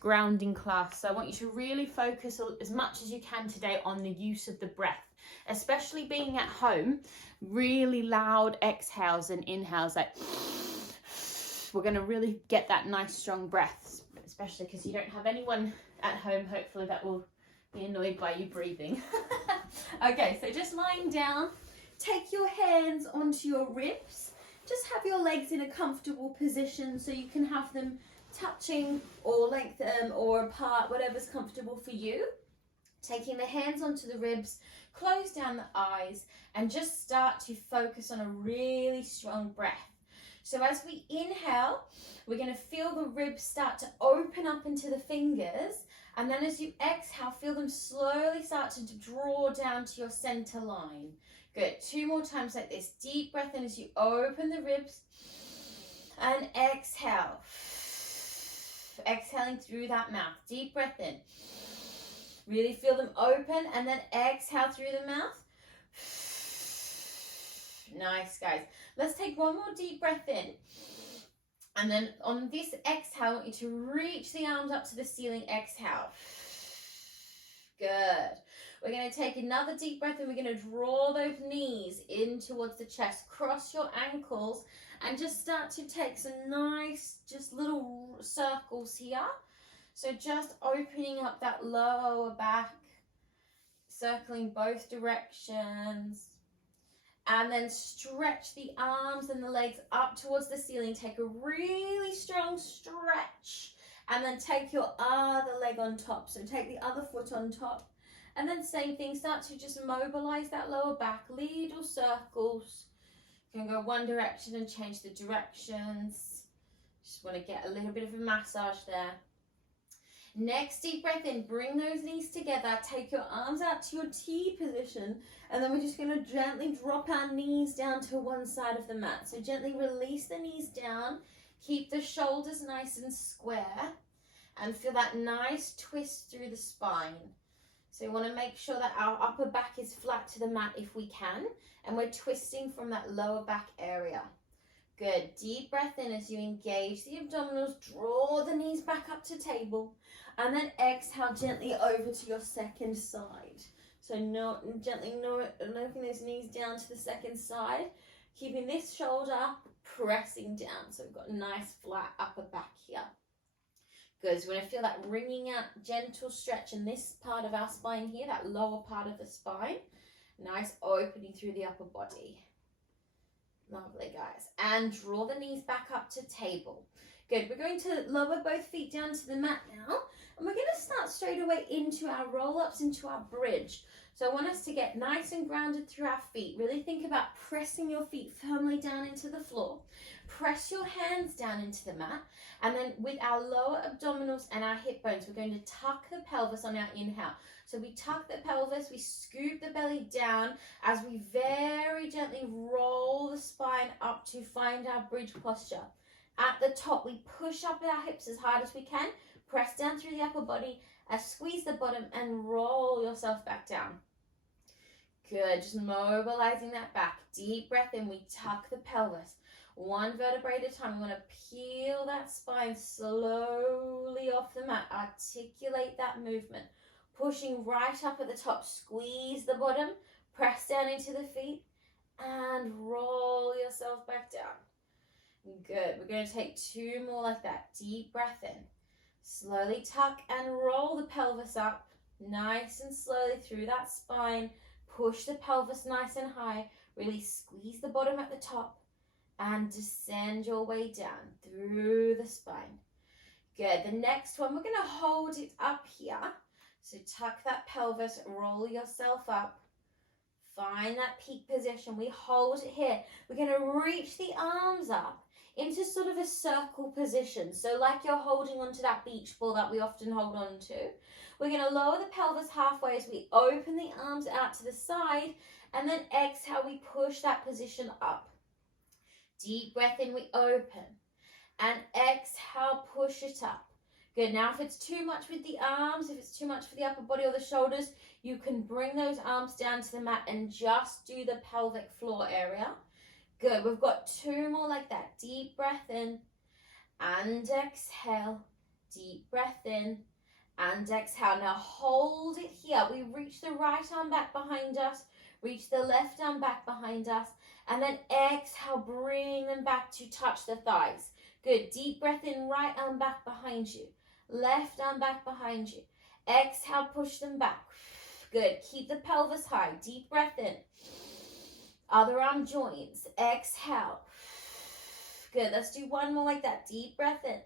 grounding class. So I want you to really focus as much as you can today on the use of the breath, especially being at home. Really loud exhales and inhales, like we're going to really get that nice strong breath, especially because you don't have anyone at home, hopefully, that will be annoyed by you breathing. Okay, so just lying down, take your hands onto your ribs. Just have your legs in a comfortable position so you can have them touching or length or apart, whatever's comfortable for you. Taking the hands onto the ribs, close down the eyes and just start to focus on a really strong breath. So as we inhale, we're going to feel the ribs start to open up into the fingers, and then as you exhale, feel them slowly start to draw down to your center line. Good. 2 more times like this. Deep breath in as you open the ribs and exhale. Exhaling through that mouth. Deep breath in. Really feel them open and then exhale through the mouth. Nice, guys. Let's take one more deep breath in. And then on this exhale, I want you to reach the arms up to the ceiling. Exhale. Good. We're going to take another deep breath and we're going to draw those knees in towards the chest. Cross your ankles and just start to take some nice, just little circles here. So just opening up that lower back, circling both directions. And then stretch the arms and the legs up towards the ceiling. Take a really strong stretch. And then take your other leg on top. So take the other foot on top. And then same thing, start to just mobilize that lower back. Little circles. You can go one direction and change the directions. Just want to get a little bit of a massage there. Next deep breath in, bring those knees together, take your arms out to your T position, and then we're just going to gently drop our knees down to one side of the mat. So gently release the knees down, keep the shoulders nice and square, and feel that nice twist through the spine. So we want to make sure that our upper back is flat to the mat if we can, and we're twisting from that lower back area. Good. Deep breath in as you engage the abdominals, draw the knees back up to table, and then exhale gently over to your second side. So gently knocking those knees down to the second side, keeping this shoulder pressing down. So we've got a nice flat upper back here. Good. So we're going to feel that ringing out, gentle stretch in this part of our spine here, that lower part of the spine. Nice opening through the upper body. Lovely, guys. And draw the knees back up to table. Good. We're going to lower both feet down to the mat now. And we're going to start straight away into our roll-ups, into our bridge. So I want us to get nice and grounded through our feet. Really think about pressing your feet firmly down into the floor. Press your hands down into the mat. And then with our lower abdominals and our hip bones, we're going to tuck the pelvis on our inhale. So we tuck the pelvis, we scoop the belly down as we very gently roll the spine up to find our bridge posture. At the top, we push up our hips as hard as we can, press down through the upper body, squeeze the bottom and roll yourself back down. Good, just mobilizing that back. Deep breath in, we tuck the pelvis. One vertebrae at a time. We want to peel that spine slowly off the mat. Articulate that movement. Pushing right up at the top. Squeeze the bottom. Press down into the feet. And roll yourself back down. Good. We're going to take 2 more like that. Deep breath in. Slowly tuck and roll the pelvis up. Nice and slowly through that spine. Push the pelvis nice and high. Really squeeze the bottom at the top. And descend your way down through the spine. Good. The next one, we're going to hold it up here. So tuck that pelvis, roll yourself up. Find that peak position. We hold it here. We're going to reach the arms up into sort of a circle position. So like you're holding onto that beach ball that we often hold on to. We're going to lower the pelvis halfway as we open the arms out to the side. And then exhale, we push that position up. Deep breath in, we open. And exhale, push it up. Good. Now, if it's too much with the arms, if it's too much for the upper body or the shoulders, you can bring those arms down to the mat and just do the pelvic floor area. Good. We've got 2 more like that. Deep breath in and exhale. Deep breath in and exhale. Now hold it here. We reach the right arm back behind us, reach the left arm back behind us, and then exhale, bring them back to touch the thighs. Good. Deep breath in, right arm back behind you, left arm back behind you. Exhale, push them back. Good. Keep the pelvis high. Deep breath in. Other arm joins. Exhale. Good. Let's do one more like that. Deep breath in.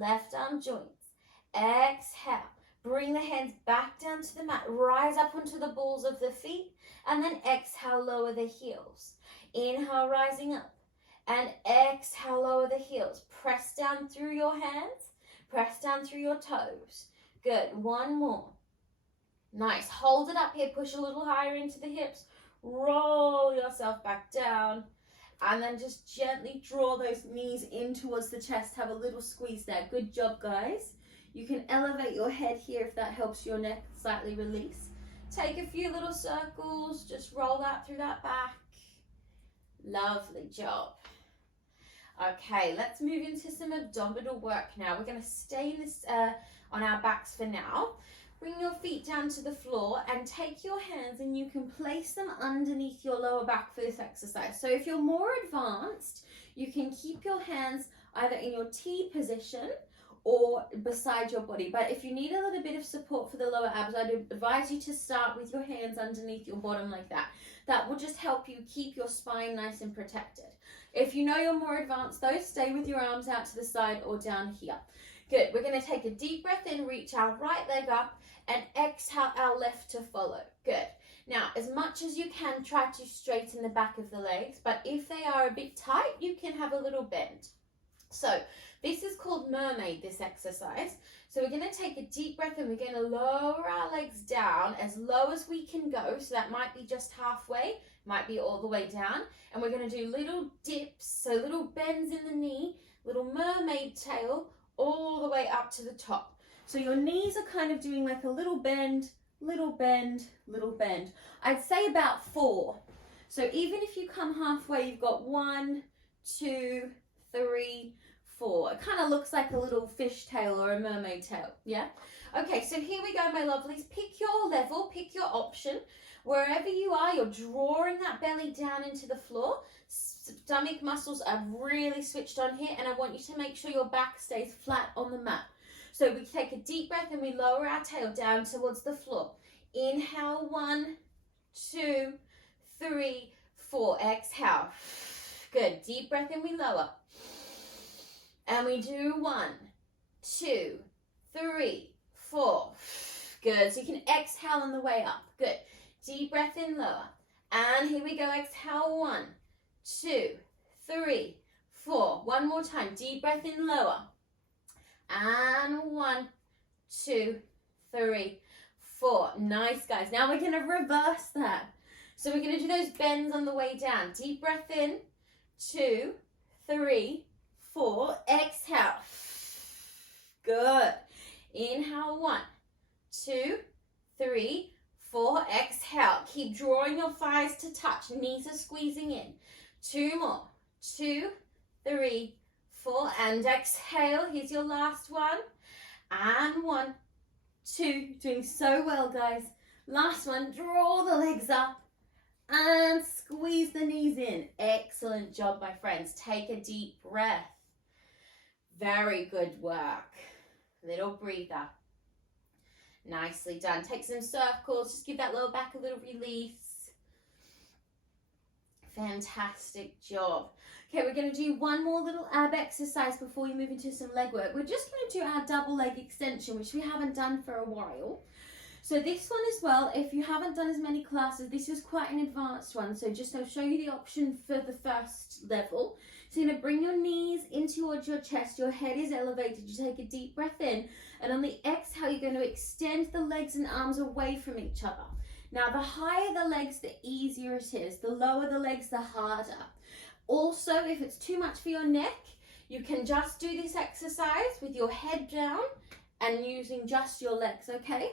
Left arm joins. Exhale. Bring the hands back down to the mat. Rise up onto the balls of the feet. And then exhale, lower the heels. Inhale, rising up. And exhale, lower the heels. Press down through your hands. Press down through your toes. Good. One more. Nice. Hold it up here. Push a little higher into the hips. Roll yourself back down. And then just gently draw those knees in towards the chest. Have a little squeeze there. Good job, guys. You can elevate your head here if that helps your neck slightly release. Take a few little circles. Just roll that through that back. Lovely job. Okay, let's move into some abdominal work now. We're going to stay in this on our backs for now. Bring your feet down to the floor and take your hands and you can place them underneath your lower back for this exercise. So if you're more advanced, you can keep your hands either in your T position or beside your body. But if you need a little bit of support for the lower abs, I'd advise you to start with your hands underneath your bottom like that. That will just help you keep your spine nice and protected. If you know you're more advanced though, stay with your arms out to the side or down here. Good. We're going to take a deep breath in, reach our right leg up, and exhale our left to follow. Good. Now, as much as you can, try to straighten the back of the legs, but if they are a bit tight, you can have a little bend. So this is called Mermaid, this exercise. So we're going to take a deep breath and we're going to lower our legs down as low as we can go. So that might be just halfway, might be all the way down. And we're going to do little dips, so little bends in the knee, little mermaid tail, all the way up to the top. So your knees are kind of doing like a little bend, little bend, little bend. I'd say about 4. So even if you come halfway, you've got 1, 2, 3, 4. It kind of looks like a little fish tail or a mermaid tail, yeah? Okay, so here we go, my lovelies. Pick your level, pick your option. Wherever you are, you're drawing that belly down into the floor. Stomach muscles are really switched on here, and I want you to make sure your back stays flat on the mat. So we take a deep breath and we lower our tail down towards the floor. Inhale, 1, 2, 3, 4. Exhale. Good. Deep breath and we lower. And we do 1, 2, 3, 4. Good. So you can exhale on the way up. Good. Deep breath in, lower. And here we go. Exhale, 1, 2, 3, 4. One more time. Deep breath in, lower. And 1, 2, 3, 4. Nice, guys. Now we're going to reverse that. So we're going to do those bends on the way down. Deep breath in. 2, 3, 4. Exhale. Good. Inhale. 1, 2, 3, 4. Exhale. Keep drawing your thighs to touch. Knees are squeezing in. 2 more. 2, 3, 4. And exhale. Here's your last one. And 1, 2. Doing so well, guys. Last one. Draw the legs up and squeeze the knees in. Excellent job, my friends. Take a deep breath. Very good work. Little breather. Nicely done. Take some circles. Just give that lower back a little release. Fantastic job. Okay, we're going to do one more little ab exercise before we move into some leg work. We're just going to do our double leg extension, which we haven't done for a while. So this one as well, if you haven't done as many classes, this was quite an advanced one. So just I'll show you the option for the first level. So you're going to bring your knees in towards your chest. Your head is elevated. You take a deep breath in. And on the exhale, you're going to extend the legs and arms away from each other. Now, the higher the legs, the easier it is. The lower the legs, the harder. Also, if it's too much for your neck, you can just do this exercise with your head down and using just your legs, okay?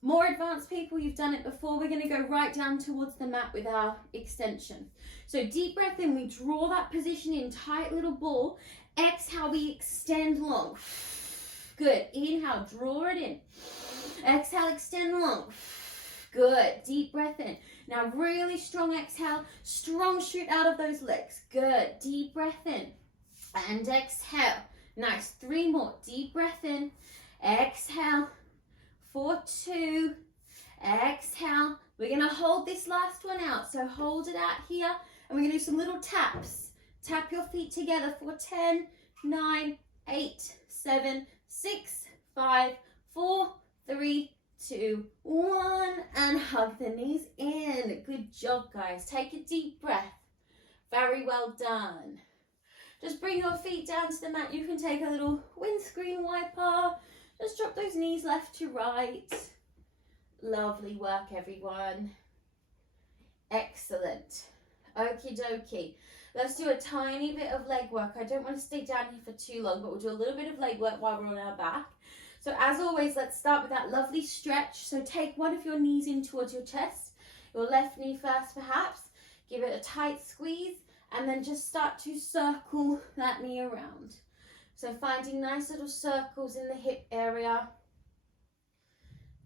More advanced people, you've done it before. We're going to go right down towards the mat with our extension. So deep breath in, we draw that position in, tight little ball. Exhale, we extend long. Good. Inhale, draw it in. Exhale, extend long. Good. Deep breath in. Now really strong exhale, strong shoot out of those legs. Good. Deep breath in and exhale. Nice. 3 more. Deep breath in. Exhale. 4, 2. Exhale. We're going to hold this last one out. So hold it out here and we're going to do some little taps. Tap your feet together for 10, 9, 8, 7, 6, 5, 4, 3, 2, 1, and hug the knees in. Good job, guys. Take a deep breath. Very well done. Just bring your feet down to the mat. You can take a little windscreen wiper. Just drop those knees left to right. Lovely work, everyone. Excellent. Okie dokie. Let's do a tiny bit of leg work. I don't want to stay down here for too long, but we'll do a little bit of leg work while we're on our back. So as always, let's start with that lovely stretch. So take one of your knees in towards your chest, your left knee first perhaps. Give it a tight squeeze and then just start to circle that knee around. So finding nice little circles in the hip area.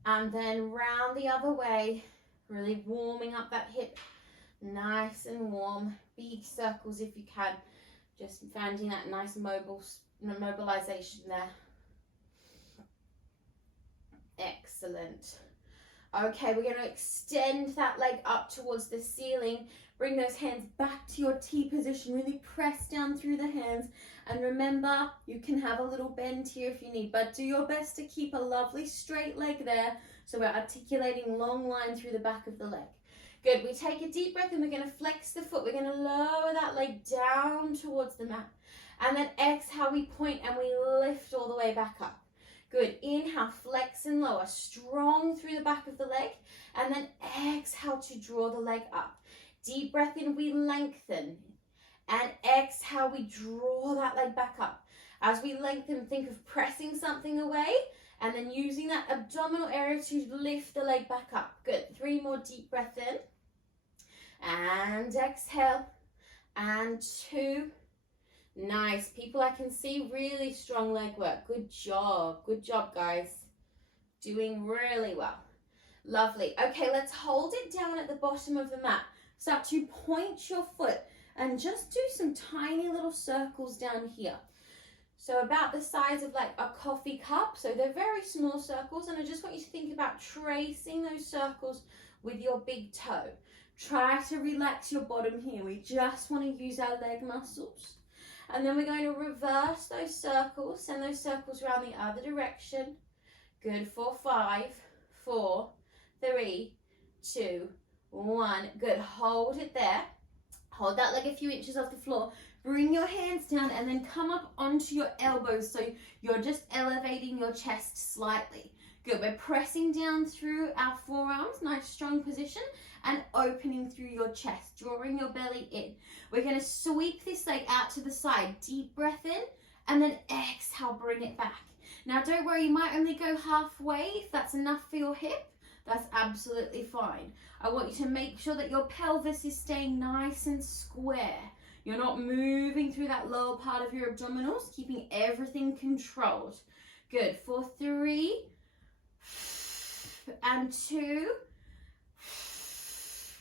And then round the other way, really warming up that hip. Nice and warm. Big circles if you can. Just finding that nice mobilization there. Excellent. Okay, we're going to extend that leg up towards the ceiling. Bring those hands back to your T position. Really press down through the hands. And remember, you can have a little bend here if you need, but do your best to keep a lovely straight leg there. So we're articulating long line through the back of the leg. Good. We take a deep breath and we're going to flex the foot. We're going to lower that leg down towards the mat. And then exhale, we point and we lift all the way back up. Good. Inhale, flex and lower. Strong through the back of the leg. And then exhale to draw the leg up. Deep breath in, we lengthen. And exhale, we draw that leg back up. As we lengthen, think of pressing something away. And then using that abdominal area to lift the leg back up. Good. 3 more deep breath in. And exhale. And 2. Nice. People, I can see really strong leg work. Good job. Good job, guys. Doing really well. Lovely. Okay, let's hold it down at the bottom of the mat. Start to point your foot and just do some tiny little circles down here. So about the size of like a coffee cup. So they're very small circles. And I just want you to think about tracing those circles with your big toe. Try to relax your bottom here. We just want to use our leg muscles. And then we're going to reverse those circles. Send those circles around the other direction. Good. For 5, 4, 3, 2, 1. Good. Hold it there. Hold that leg a few inches off the floor. Bring your hands down and then come up onto your elbows. So you're just elevating your chest slightly. Good. We're pressing down through our forearms. Nice strong position. And opening through your chest. Drawing your belly in. We're going to sweep this leg out to the side. Deep breath in. And then exhale. Bring it back. Now don't worry. You might only go halfway. If that's enough for your hip, that's absolutely fine. I want you to make sure that your pelvis is staying nice and square. You're not moving through that lower part of your abdominals, keeping everything controlled. Good. For 3 and 2.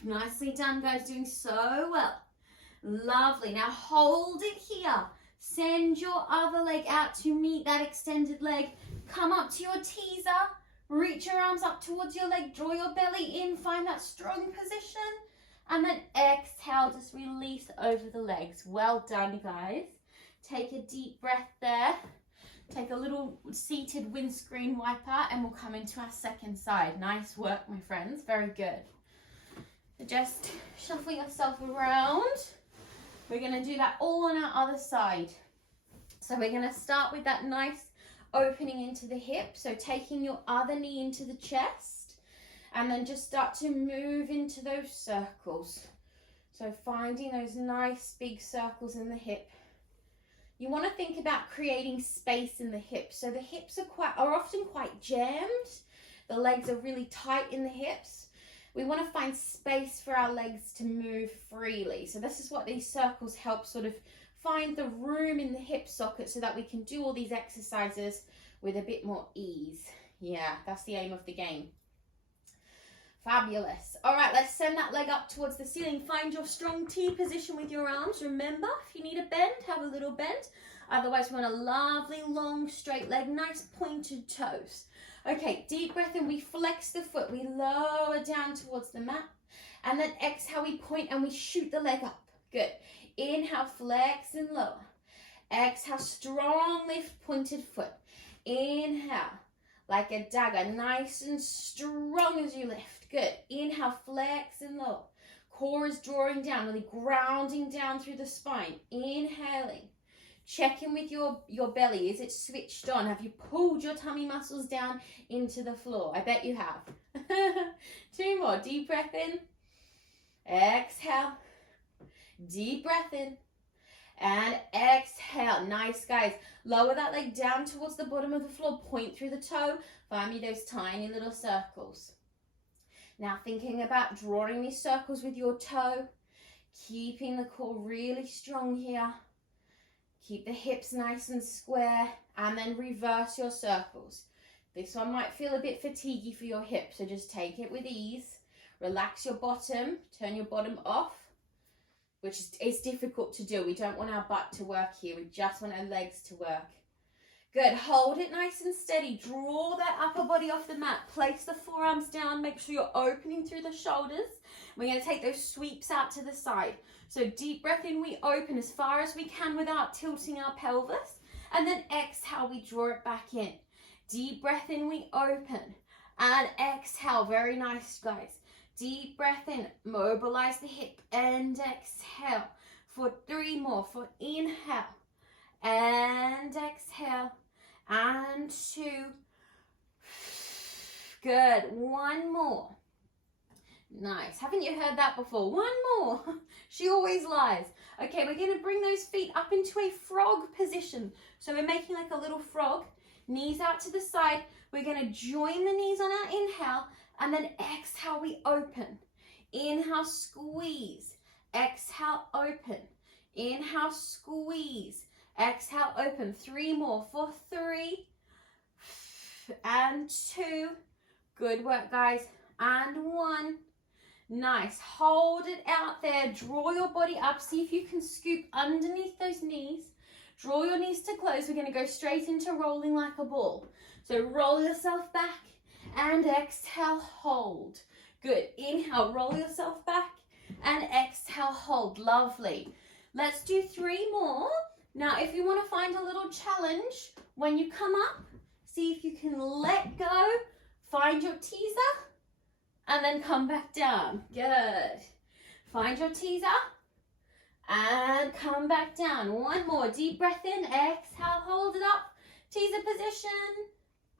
Nicely done, guys. Doing so well. Lovely. Now hold it here. Send your other leg out to meet that extended leg. Come up to your teaser. Reach your arms up towards your leg. Draw your belly in. Find that strong position. And then exhale, just release over the legs. Well done, guys. Take a deep breath there. Take a little seated windscreen wiper and we'll come into our second side. Nice work, my friends. Very good. Just shuffle yourself around. We're going to do that all on our other side. So we're going to start with that nice opening into the hip. So taking your other knee into the chest. And then just start to move into those circles. So finding those nice big circles in the hip. You want to think about creating space in the hips. So the hips are often quite jammed. The legs are really tight in the hips. We want to find space for our legs to move freely. So this is what these circles help sort of find the room in the hip socket so that we can do all these exercises with a bit more ease. Yeah, that's the aim of the game. Fabulous. All right, let's send that leg up towards the ceiling. Find your strong T position with your arms. Remember, if you need a bend, have a little bend. Otherwise, we want a lovely, long, straight leg, nice pointed toes. Okay, deep breath in. We flex the foot. We lower down towards the mat. And then exhale, we point and we shoot the leg up. Good. Inhale, flex and lower. Exhale, strong lift, pointed foot. Inhale, like a dagger, nice and strong as you lift. Good. Inhale, flex and lower. Core is drawing down, really grounding down through the spine. Inhaling. Check in with your belly. Is it switched on? Have you pulled your tummy muscles down into the floor? I bet you have. 2 more. Deep breath in. Exhale. Deep breath in. And exhale. Nice, guys. Lower that leg down towards the bottom of the floor. Point through the toe. Find me those tiny little circles. Now thinking about drawing these circles with your toe. Keeping the core really strong here. Keep the hips nice and square. And then reverse your circles. This one might feel a bit fatiguey for your hips, so just take it with ease. Relax your bottom. Turn your bottom off. Which is difficult to do. We don't want our butt to work here. We just want our legs to work. Good. Hold it nice and steady. Draw that upper body off the mat. Place the forearms down. Make sure you're opening through the shoulders. We're going to take those sweeps out to the side. So deep breath in. We open as far as we can without tilting our pelvis. And then exhale. We draw it back in. Deep breath in. We open. And exhale. Very nice, guys. Deep breath in, mobilize the hip and exhale for 3 more. For inhale and exhale and 2. Good. 1 more. Nice. Haven't you heard that before? 1 more. She always lies. Okay, we're going to bring those feet up into a frog position. So we're making like a little frog. Knees out to the side. We're going to join the knees on our inhale. And then exhale, we open. Inhale, squeeze. Exhale, open. Inhale, squeeze. Exhale, open. 3 more. For 3 and 2. Good work, guys. And 1. Nice. Hold it out there. Draw your body up. See if you can scoop underneath those knees. Draw your knees to close. We're going to go straight into rolling like a ball. So roll yourself back. And exhale, hold. Good. Inhale, roll yourself back. And exhale, hold. Lovely. Let's do 3 more. Now, if you want to find a little challenge, when you come up, see if you can let go, find your teaser, and then come back down. Good. Find your teaser, and come back down. 1 more. Deep breath in. Exhale, hold it up. Teaser position.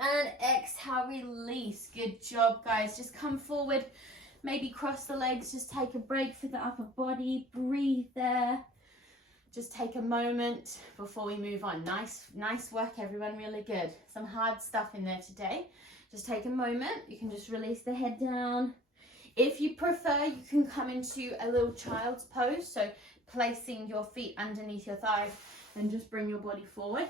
And exhale, release. Good job, guys. Just come forward. Maybe cross the legs. Just take a break for the upper body. Breathe there. Just take a moment before we move on. Nice work, everyone. Really good. Some hard stuff in there today. Just take a moment. You can just release the head down. If you prefer, you can come into a little child's pose. So placing your feet underneath your thighs and just bring your body forward.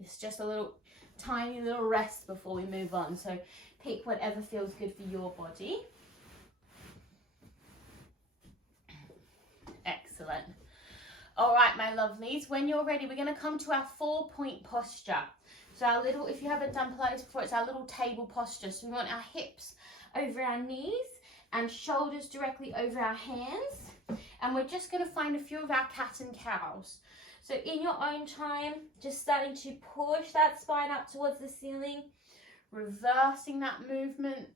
It's just a little tiny little rest before we move on. So pick whatever feels good for your body. Excellent. All right, my lovelies, when you're ready, we're going to come to our 4-point posture. So our little, if you haven't done Pilates before, it's our little table posture. So we want our hips over our knees and shoulders directly over our hands. And we're just going to find a few of our cat and cows. So in your own time, just starting to push that spine up towards the ceiling, reversing that movement,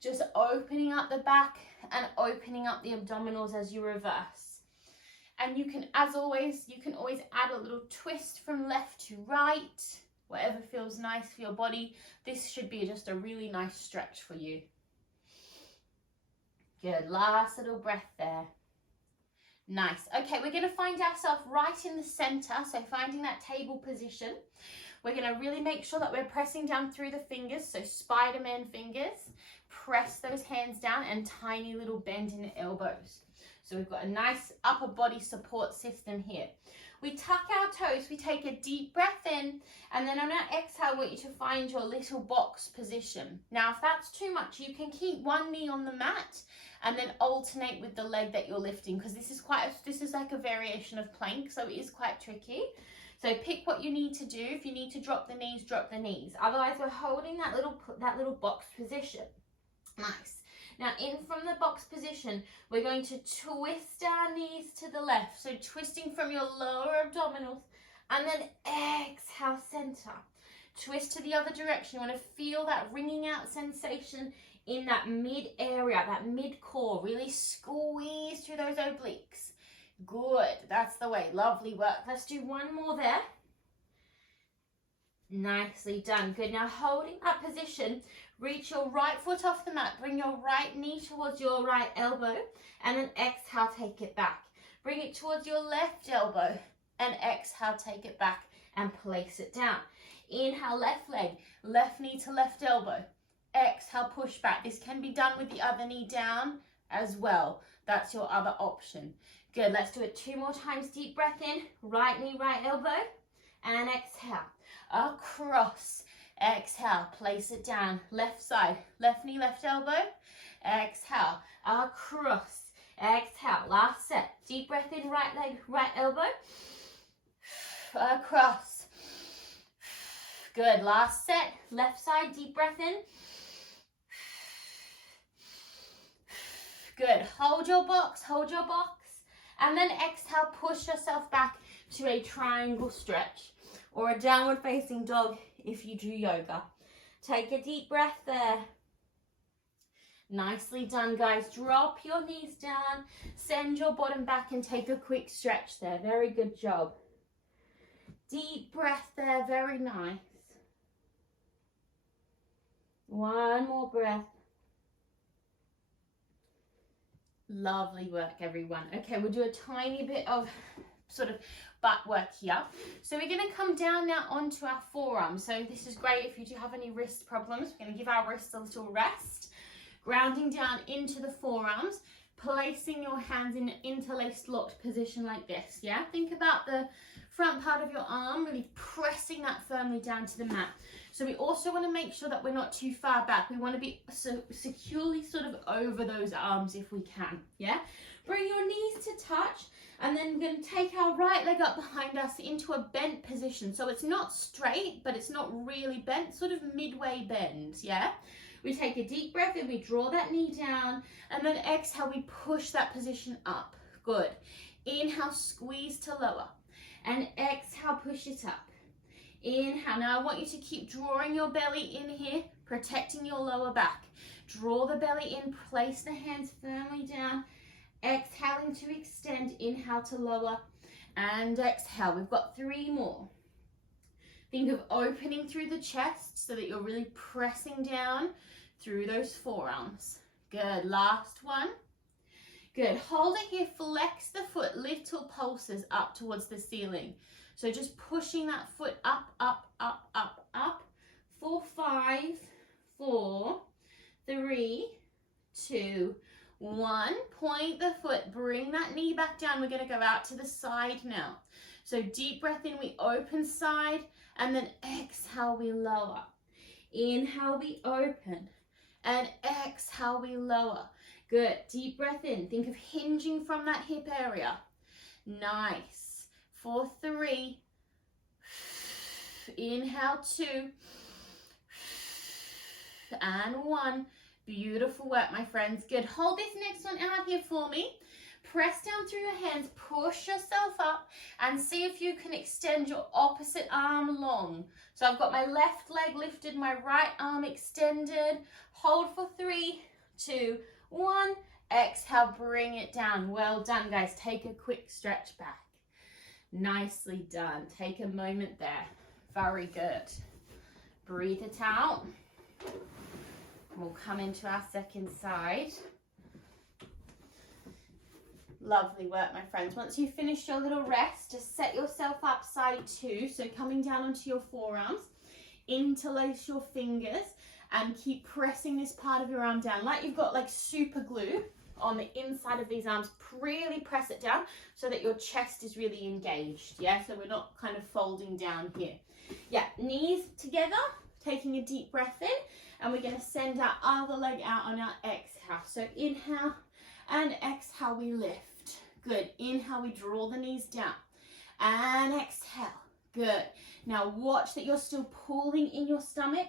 just opening up the back and opening up the abdominals as you reverse. And you can, as always, you can always add a little twist from left to right, whatever feels nice for your body. This should be just a really nice stretch for you. Good, last little breath there. Nice. Okay, we're going to find ourselves right in the center, so finding that table position. We're going to really make sure that we're pressing down through the fingers, so Spider-Man fingers. Press those hands down and tiny little bend in the elbows. So we've got a nice upper body support system here. We tuck our toes, we take a deep breath in, and then on our exhale, I want you to find your little box position. Now, if that's too much, you can keep one knee on the mat and then alternate with the leg that you're lifting, because this is like a variation of plank, so it is quite tricky. So pick what you need to do. If you need to drop the knees, drop the knees. Otherwise, we're holding that little box position. Nice. Now, in from the box position, we're going to twist our knees to the left. So twisting from your lower abdominals, and then exhale, center. Twist to the other direction. You want to feel that ringing out sensation in that mid area, that mid core. Really squeeze through those obliques. Good. That's the way. Lovely work. Let's do one more there. Nicely done. Good. Now, holding that position, reach your right foot off the mat. Bring your right knee towards your right elbow, and then exhale, take it back. Bring it towards your left elbow, and exhale, take it back and place it down. Inhale, left leg, left knee to left elbow. Exhale, push back. This can be done with the other knee down as well. That's your other option. Good. Let's do it 2 more times. Deep breath in, right knee, right elbow, and exhale. Across. Exhale, place it down. Left side, left knee, left elbow. Exhale, across. Exhale, last set. Deep breath in, right leg, right elbow. Across. Good, last set. Left side, deep breath in. Good, hold your box, and then exhale, push yourself back to a triangle stretch or a downward facing dog if you do yoga. Take a deep breath there. Nicely done, guys. Drop your knees down, send your bottom back, and take a quick stretch there. Very good job. Deep breath there, very nice. One more breath. Lovely work, everyone. Okay, we'll do a tiny bit of sort of butt work here. So we're going to come down now onto our forearms. So this is great if you do have any wrist problems. We're going to give our wrists a little rest. Grounding down into the forearms, placing your hands in an interlaced locked position like this, yeah? Think about the front part of your arm, really pressing that firmly down to the mat. So we also want to make sure that we're not too far back. We want to be securely sort of over those arms if we can, yeah? Bring your knees to touch, and then we're going to take our right leg up behind us into a bent position. So it's not straight, but it's not really bent, sort of midway bend, yeah? We take a deep breath in, we draw that knee down, and then exhale, we push that position up. Good. Inhale, squeeze to lower, and exhale, push it up. Inhale. Now I want you to keep drawing your belly in here, protecting your lower back. Draw the belly in, place the hands firmly down, exhaling to extend, inhale to lower, and exhale. We've got 3 more. Think of opening through the chest so that you're really pressing down through those forearms. Good, last one. Good, hold it here, flex the foot, little pulses up towards the ceiling. So just pushing that foot up, up, up, up, up. 4, 5, 4, 3, 2, 1. Point the foot, bring that knee back down. We're going to go out to the side now. So deep breath in, we open side, and then exhale, we lower. Inhale, we open, and exhale, we lower. Good, deep breath in. Think of hinging from that hip area. Nice. 4, 3. Inhale, 2. And 1. Beautiful work, my friends. Good. Hold this next one out here for me. Press down through your hands, push yourself up, and see if you can extend your opposite arm long. So I've got my left leg lifted, my right arm extended. Hold for 3, 2, 1. Exhale, bring it down. Well done, guys. Take a quick stretch back. Nicely done. Take a moment there. Very good. Breathe it out. We'll come into our second side. Lovely work, my friends. Once you've finished your little rest, just set yourself up side 2. So coming down onto your forearms, interlace your fingers, and keep pressing this part of your arm down like you've got like super glue. on the inside of these arms. Really press it down so that your chest is really engaged, yeah? So we're not kind of folding down here. Yeah, knees together, taking a deep breath in, and we're gonna send our other leg out on our exhale. So inhale and exhale, we lift. Good. Inhale, we draw the knees down. And exhale. Good. Now watch that you're still pulling in your stomach,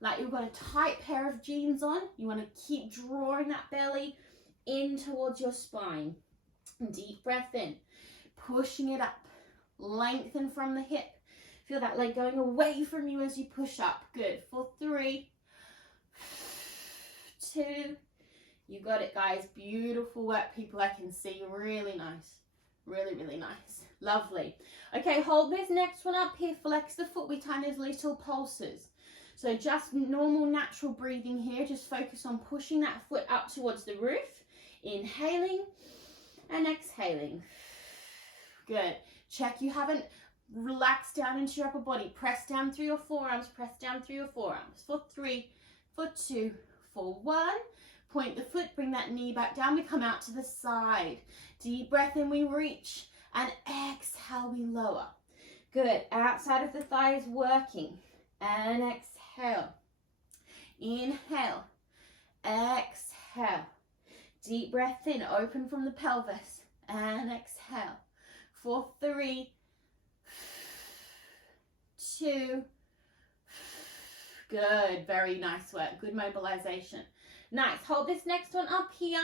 like you've got a tight pair of jeans on. You want to keep drawing that belly in towards your spine. Deep breath in, pushing it up. Lengthen from the hip. Feel that leg going away from you as you push up. Good. For 3, 2, you got it, guys. Beautiful work, people. I can see. Really nice. Really, really nice. Lovely. Okay, hold this next one up here. Flex the foot. We time those little pulses. So just normal, natural breathing here. Just focus on pushing that foot up towards the roof. Inhaling and exhaling. Good. Check you haven't relaxed down into your upper body. Press down through your forearms. Press down through your forearms. For 3, for 2, for 1. Point the foot, bring that knee back down. We come out to the side. Deep breath in, we reach. And exhale, we lower. Good. Outside of the thighs working. And exhale. Inhale. Exhale. Deep breath in, open from the pelvis. And exhale. For 3, 2. Good. Very nice work. Good mobilization. Nice. Hold this next one up here.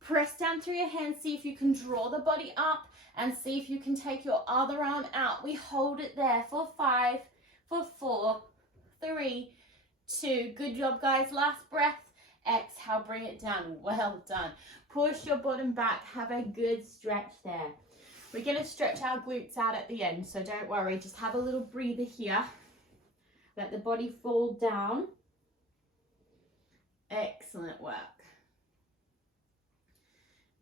Press down through your hands. See if you can draw the body up and see if you can take your other arm out. We hold it there for 5, for 4, 3, 2. Good job, guys. Last breath. Exhale, bring it down. Well done. Push your bottom back. Have a good stretch there. We're going to stretch our glutes out at the end, so don't worry. Just have a little breather here. Let the body fall down. Excellent work.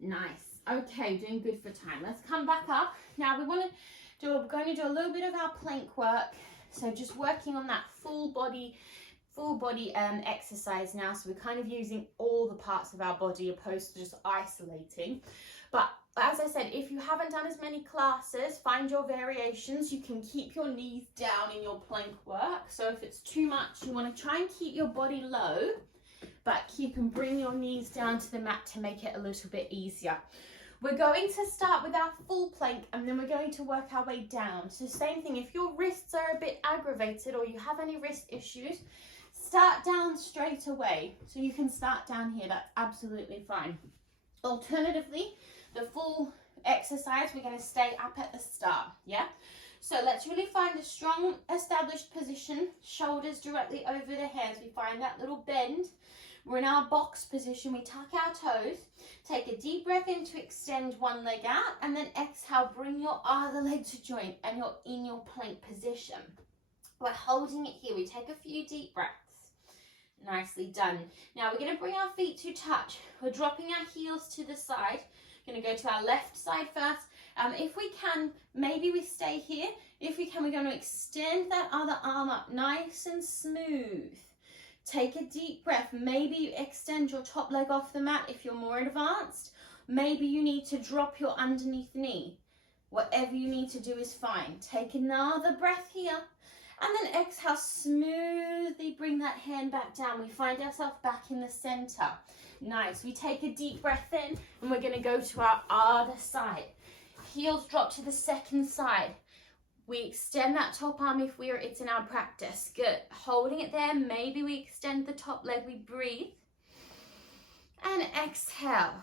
Nice. Okay, doing good for time. Let's come back up. Now we're going to do a little bit of our plank work. So just working on that full body exercise now. So we're kind of using all the parts of our body opposed to just isolating. But as I said, if you haven't done as many classes, find your variations. You can keep your knees down in your plank work. So if it's too much, you want to try and keep your body low, but you can bring your knees down to the mat to make it a little bit easier. We're going to start with our full plank and then we're going to work our way down. So same thing, if your wrists are a bit aggravated or you have any wrist issues, start down straight away. So you can start down here, that's absolutely fine. Alternatively, the full exercise, we're going to stay up at the start, yeah? So let's really find a strong established position, shoulders directly over the hands. We find that little bend. We're in our box position. We tuck our toes. Take a deep breath in to extend one leg out and then exhale, bring your other leg to joint and you're in your plank position. We're holding it here. We take a few deep breaths. Nicely done. Now we're going to bring our feet to touch. We're dropping our heels to the side. Going to go to our left side first. If we can, maybe we stay here. If we can, we're going to extend that other arm up nice and smooth. Take a deep breath. Maybe you extend your top leg off the mat if you're more advanced. Maybe you need to drop your underneath knee. Whatever you need to do is fine. Take another breath here. And then exhale, smoothly bring that hand back down. We find ourselves back in the center. Nice. We take a deep breath in and we're going to go to our other side. Heels drop to the second side. We extend that top arm if it's in our practice. Good. Holding it there. Maybe we extend the top leg. We breathe. And exhale.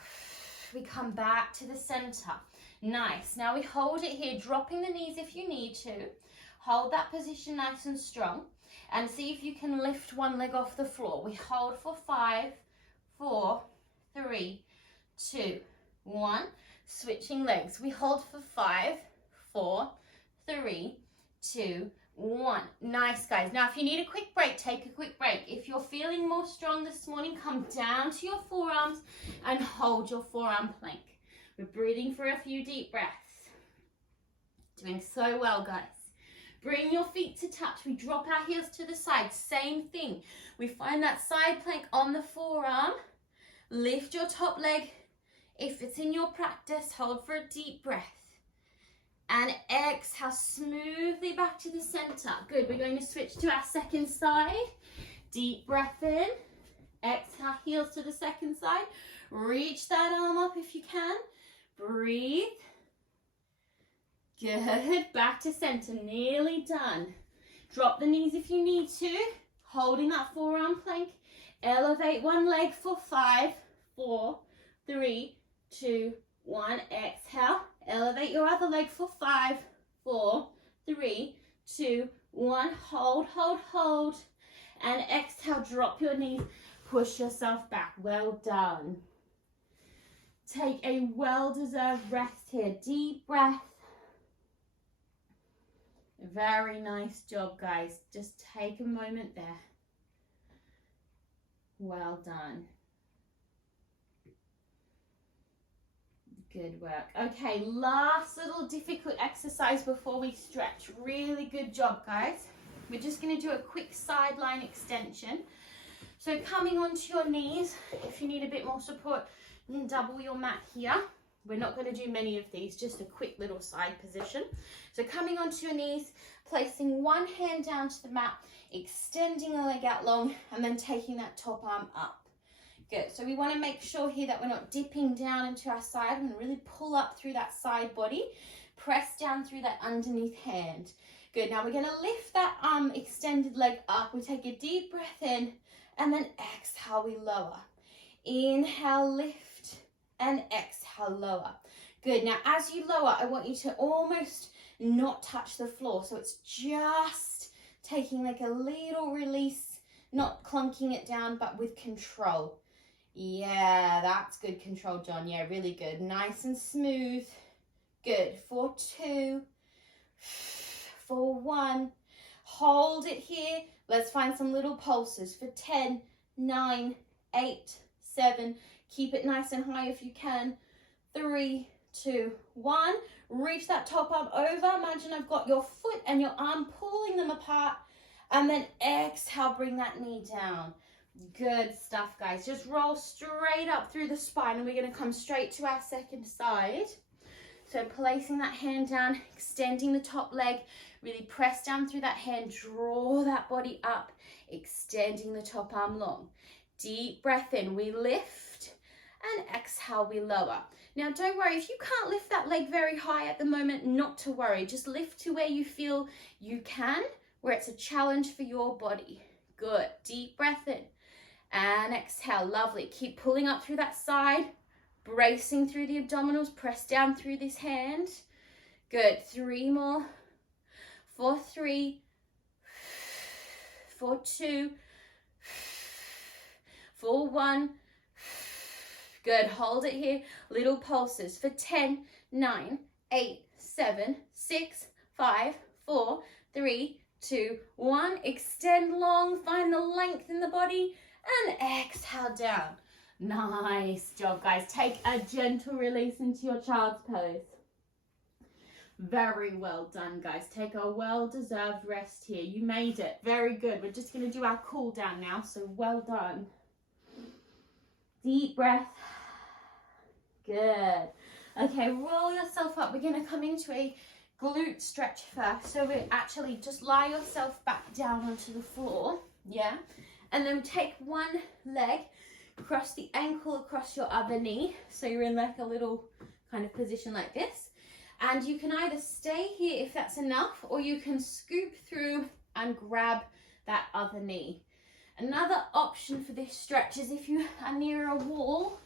We come back to the center. Nice. Now we hold it here, dropping the knees if you need to. Hold that position nice and strong. And see if you can lift one leg off the floor. We hold for 5, 4, 3, 2, 1. Switching legs. We hold for 5, 4, 3, 2, 1. Nice, guys. Now, if you need a quick break, take a quick break. If you're feeling more strong this morning, come down to your forearms and hold your forearm plank. We're breathing for a few deep breaths. Doing so well, guys. Bring your feet to touch. We drop our heels to the side. Same thing. We find that side plank on the forearm. Lift your top leg If it's in your practice, hold for a deep breath. And exhale smoothly back to the center. Good, we're going to switch to our second side. Deep breath in. Exhale, heels to the second side. Reach that arm up if you can. Breathe. Good, back to center, nearly done. Drop the knees if you need to. Holding that forearm plank. Elevate one leg for 5, 4, 3, 2, 1. Exhale. Elevate your other leg for 5, 4, 3, 2, 1. Hold, hold, hold. And exhale, drop your knees. Push yourself back. Well done. Take a well-deserved rest here. Deep breath. Very nice job, guys. Just take a moment there. Well done. Good work. Okay, last little difficult exercise before we stretch. Really good job, guys. We're just going to do a quick sideline extension. So coming onto your knees, if you need a bit more support, you can double your mat here. We're not going to do many of these, just a quick little side position. So coming onto your knees, placing one hand down to the mat, extending the leg out long, and then taking that top arm up. Good. So we want to make sure here that we're not dipping down into our side. I'm going to really pull up through that side body, press down through that underneath hand. Good. Now we're going to lift that extended leg up. We take a deep breath in, and then exhale, we lower. Inhale, lift, and exhale, lower. Good. Now as you lower, I want you to almost not touch the floor. So it's just taking like a little release, not clunking it down, but with control. Yeah, that's good control, John. Yeah, really good. Nice and smooth. Good. For 2, for 1. Hold it here. Let's find some little pulses for 10, 9, 8, 7. Keep it nice and high if you can. 3, 2, 1. Reach that top arm over. Imagine I've got your foot and your arm pulling them apart. And then exhale, bring that knee down. Good stuff, guys. Just roll straight up through the spine, and we're going to come straight to our second side. So placing that hand down, extending the top leg, really press down through that hand, draw that body up, extending the top arm long. Deep breath in, we lift, and exhale, we lower. Now don't worry, if you can't lift that leg very high at the moment, not to worry. Just lift to where you feel you can, where it's a challenge for your body. Good. Deep breath in and exhale. Lovely. Keep pulling up through that side, bracing through the abdominals. Press down through this hand. Good. 3 more. For 3, for 2, for 1. Good. Hold it here. Little pulses for 10, 9, 8, 7, 6, 5, 4, 3, 2, 1. Extend long, find the length in the body, and exhale down. Nice job, guys. Take a gentle release into your child's pose. Very well done, guys. Take a well-deserved rest here. You made it. Very good. We're just going to do our cool down now, so well done. Deep breath. Good. Okay, roll yourself up. We're going to come into a glute stretch first. So we actually just lie yourself back down onto the floor, yeah? And then take one leg, cross the ankle across your other knee. So you're in like a little kind of position like this. And you can either stay here if that's enough, or you can scoop through and grab that other knee. Another option for this stretch is if you are near a wall,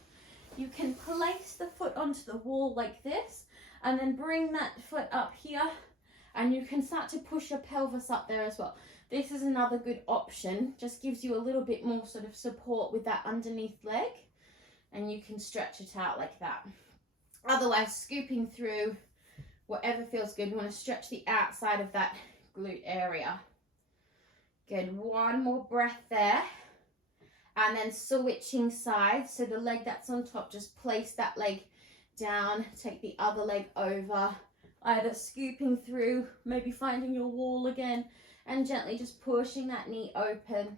you can place the foot onto the wall like this, and then bring that foot up here, and you can start to push your pelvis up there as well. This is another good option. Just gives you a little bit more sort of support with that underneath leg, and you can stretch it out like that. Otherwise, scooping through, whatever feels good. You want to stretch the outside of that glute area. Good. One more breath there. And then switching sides. So the leg that's on top, just place that leg down, take the other leg over, either scooping through, maybe finding your wall again, and gently just pushing that knee open,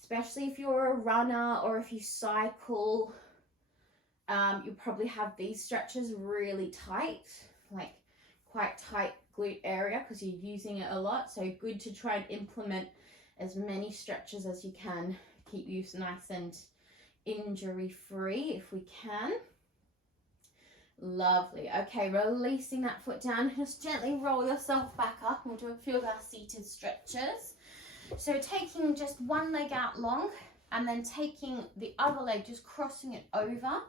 especially if you're a runner or if you cycle. you'll probably have these stretches really tight, like quite tight glute area because you're using it a lot. So good to try and implement as many stretches as you can. Keep you nice and injury free if we can. Lovely. Okay, releasing that foot down. Just gently roll yourself back up and we'll do a few of our seated stretches. So taking just one leg out long and then taking the other leg, just crossing it over.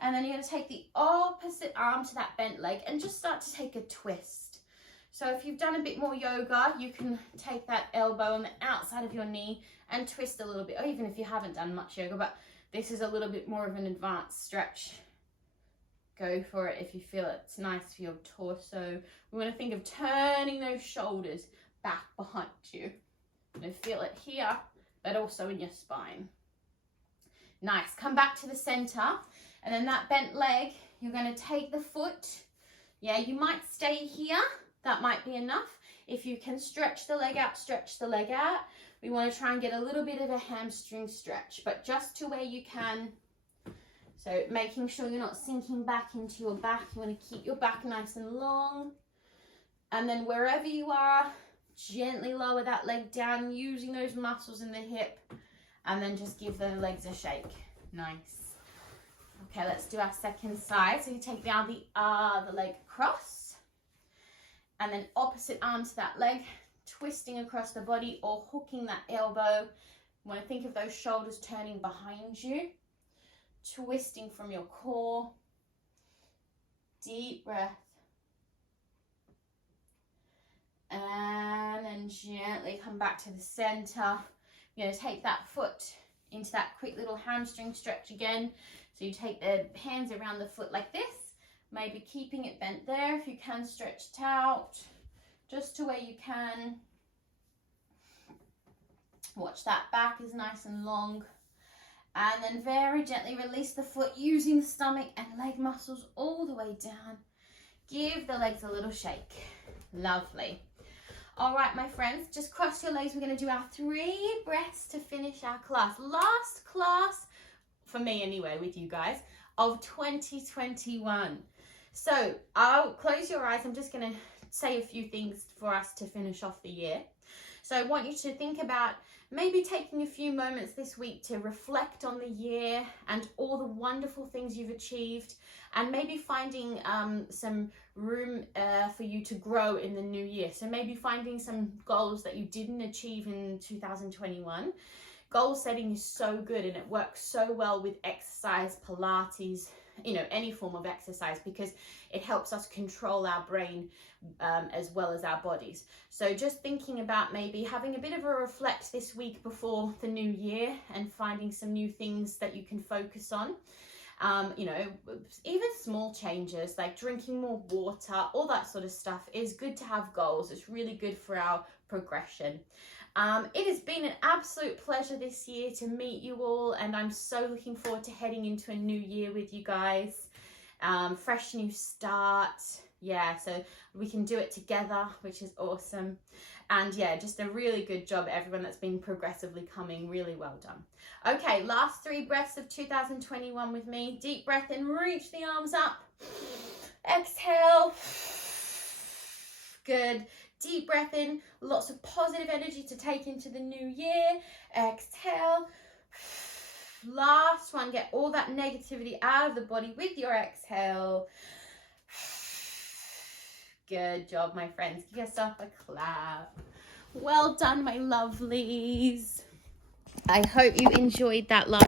And then you're going to take the opposite arm to that bent leg and just start to take a twist. So if you've done a bit more yoga, you can take that elbow on the outside of your knee and twist a little bit, or even if you haven't done much yoga, but this is a little bit more of an advanced stretch. Go for it if you feel it's nice for your torso. We want to think of turning those shoulders back behind you. You feel it here, but also in your spine. Nice. Come back to the center, and then that bent leg, you're going to take the foot. Yeah, you might stay here. That might be enough. If you can stretch the leg out, stretch the leg out. We want to try and get a little bit of a hamstring stretch, but just to where you can. So making sure you're not sinking back into your back. You want to keep your back nice and long. And then wherever you are, gently lower that leg down, using those muscles in the hip. And then just give the legs a shake. Nice. Okay, let's do our second side. So you take now the other leg across. And then opposite arm to that leg, twisting across the body or hooking that elbow. You want to think of those shoulders turning behind you. Twisting from your core. Deep breath. And then gently come back to the center. You're going to take that foot into that quick little hamstring stretch again. So you take the hands around the foot like this. Maybe keeping it bent there. If you can, stretch it out. Just to where you can. Watch that back is nice and long. And then very gently release the foot using the stomach and leg muscles all the way down. Give the legs a little shake. Lovely. All right, my friends, just cross your legs. We're going to do our 3 breaths to finish our class. Last class, for me anyway, with you guys, of 2021. So I'll close your eyes. I'm just going to say a few things for us to finish off the year. So I want you to think about maybe taking a few moments this week to reflect on the year and all the wonderful things you've achieved, and maybe finding some room for you to grow in the new year. So maybe finding some goals that you didn't achieve in 2021. Goal setting is so good and it works so well with exercise, Pilates, you know, any form of exercise, because it helps us control our brain as well as our bodies. So just thinking about maybe having a bit of a reflect this week before the new year and finding some new things that you can focus on. You know, even small changes like drinking more water, all that sort of stuff is good to have goals. It's really good for our progression. It has been an absolute pleasure this year to meet you all, and I'm so looking forward to heading into a new year with you guys. Fresh new start. Yeah, so we can do it together, which is awesome. And yeah, just a really good job, everyone that's been progressively coming. Really well done. Okay, last 3 breaths of 2021 with me. Deep breath in, reach the arms up. Exhale. Good. Deep breath in, lots of positive energy to take into the new year. Exhale. Last one, get all that negativity out of the body with your exhale. Good job, my friends. Give yourself a clap. Well done, my lovelies. I hope you enjoyed that last